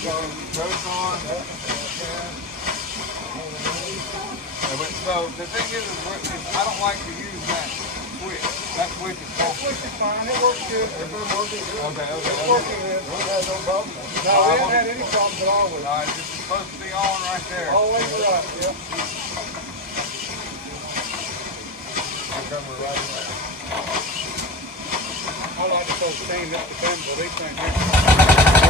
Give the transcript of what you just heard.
Goes on. So the thing is I don't like to use that switch. That switch is That switch is fine. It works good. It's been working good. Okay. It's working good. We had no problem. No, we haven't had any problems at all with it. All right, this is supposed to be on right there. Always right, yeah. I like to throw steam. That's the thing. Well, these things here.